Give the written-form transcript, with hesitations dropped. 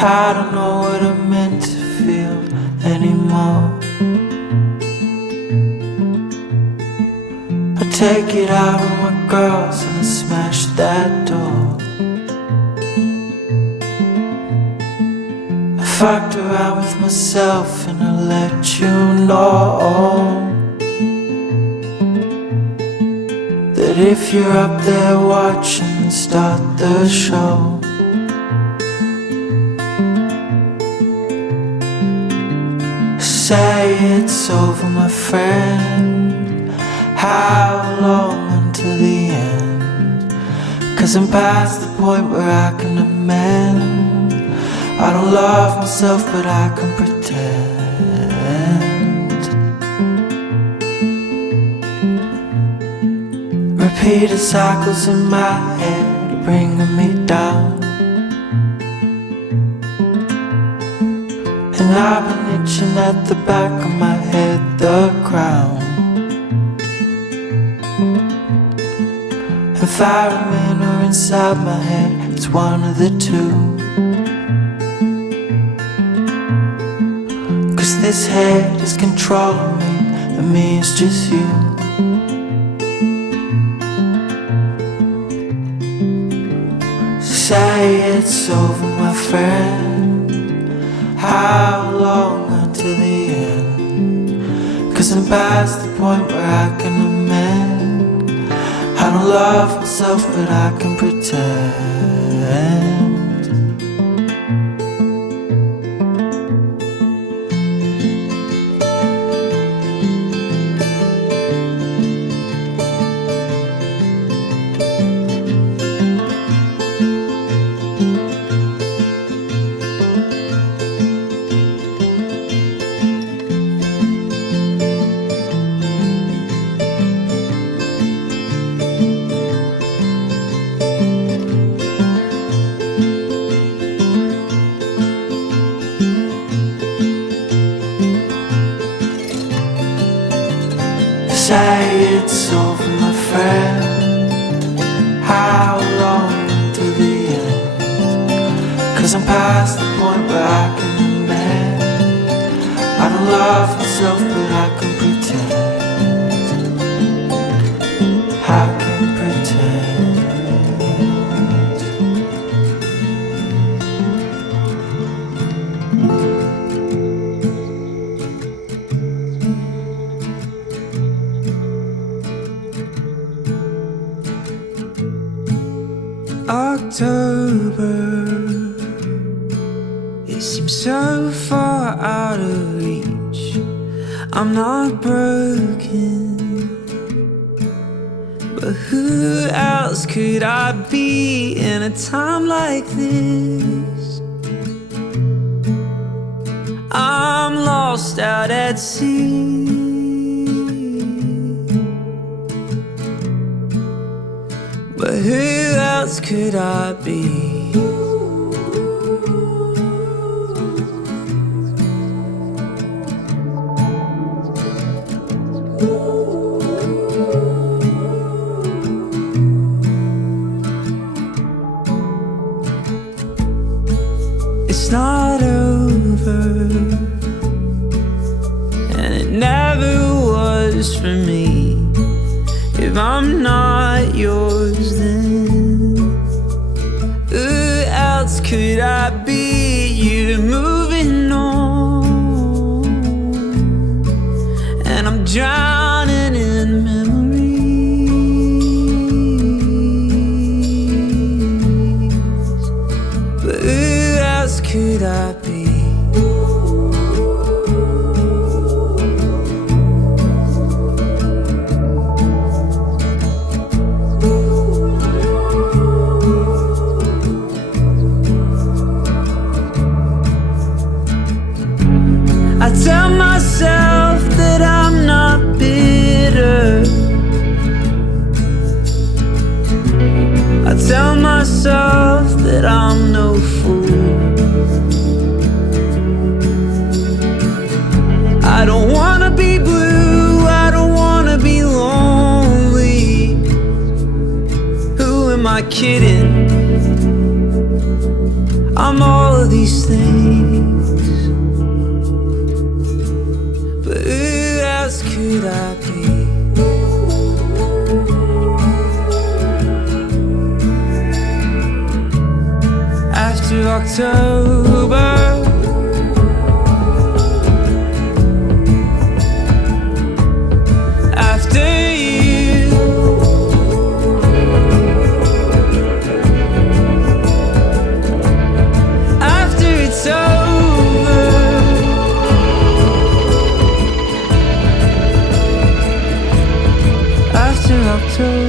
I don't know what I'm meant to feel anymore. I take it out on my girls and I smash that door. I fucked around with myself and I let you know that if you're up there watching, start the show. Say it's over, my friend. How long until the end? 'Cause I'm past the point where I can amend. I don't love myself, but I can pretend. Repeated cycles in my head bringing me down, and I've been itching at the back of my head, the crown. And firemen are inside my head, it's one of the two. 'Cause this head is controlling me, and me is just you. Say it's over, my friend. How long until the end? 'Cause I'm past the point where I can amend. I don't love myself, but I can pretend. Say it's over, my friend. How long until the end? 'Cause I'm past the point where I can amend. I don't love myself, but I can pretend. I can pretend. October, it seems so far out of reach. I'm not broken, but who else could I be in a time like this? I'm lost out at sea. But who else could I be? It's not over, and it never was for me. If I'm not yours, then who else could I be? You're moving on, and I'm drowning in memories. But who else could I be? I tell myself that I'm not bitter. I tell myself that I'm no fool. I don't wanna be blue, I don't wanna be lonely. Who am I kidding? I'm all of these things, but who else could I be? After October, after you, after it's over, after October.